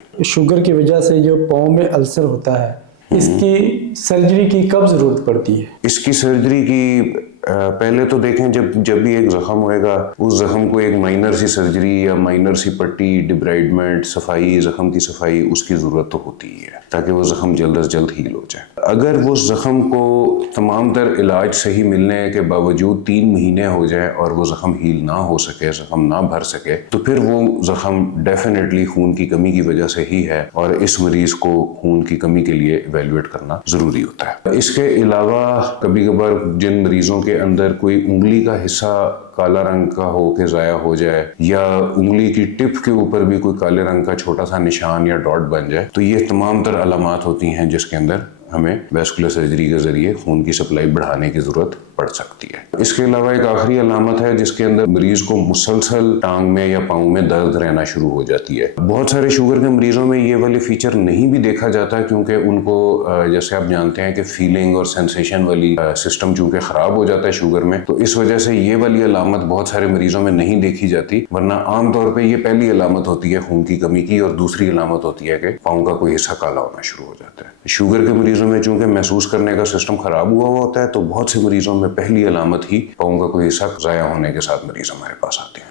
Sugar کی وجہ سے جو پاؤں میں السر ہوتا ہے، اس کی سرجری کی کب ضرورت پڑتی ہے؟ اس کی سرجری کی پہلے تو دیکھیں جب بھی ایک زخم ہوئے گا اس زخم کو ایک مائنر سی سرجری یا مائنر سی پٹی، ڈیبرائڈمنٹ، صفائی، زخم کی صفائی اس کی ضرورت تو ہوتی ہی ہے تاکہ وہ زخم جلد از جلد ہیل ہو جائے۔ اگر وہ زخم کو تمام تر علاج صحیح ملنے کے باوجود 3 مہینے ہو جائے اور وہ زخم ہیل نہ ہو سکے، زخم نہ بھر سکے، تو پھر وہ زخم ڈیفینیٹلی خون کی کمی کی وجہ سے ہی ہے اور اس مریض کو خون کی کمی کے لیے ایویلویٹ کرنا ضروری ہوتا ہے۔ اس کے علاوہ کبھی کبھار جن مریضوں کے اندر کوئی انگلی کا حصہ کالا رنگ کا ہو کے ضائع ہو جائے یا انگلی کی ٹپ کے اوپر بھی کوئی کالے رنگ کا چھوٹا سا نشان یا ڈاٹ بن جائے، تو یہ تمام تر علامات ہوتی ہیں جس کے اندر ہمیں ویسکولر سرجری کے ذریعے خون کی سپلائی بڑھانے کی ضرورت پڑ سکتی ہے۔ اس کے علاوہ ایک آخری علامت ہے جس کے اندر مریض کو مسلسل ٹانگ میں یا پاؤں میں درد رہنا شروع ہو جاتی ہے۔ بہت سارے شوگر کے مریضوں میں یہ والے فیچر نہیں بھی دیکھا جاتا کیونکہ ان کو جیسے آپ جانتے ہیں کہ فیلنگ اور سینسیشن والی سسٹم چونکہ خراب ہو جاتا ہے شوگر میں، تو اس وجہ سے یہ والی علامت بہت سارے مریضوں میں نہیں دیکھی جاتی، ورنہ عام طور پہ یہ پہلی علامت ہوتی ہے خون کی کمی کی اور دوسری علامت ہوتی ہے کہ پاؤں کا کوئی حصہ کالا ہونا شروع ہو جاتا ہے۔ شوگر کے مریضوں میں چونکہ محسوس کرنے کا سسٹم خراب ہوا ہوتا ہے تو بہت سے مریضوں میں پہلی علامت ہی پاؤں کا کوئی حصہ ضائع ہونے کے ساتھ مریض ہمارے پاس آتے ہیں۔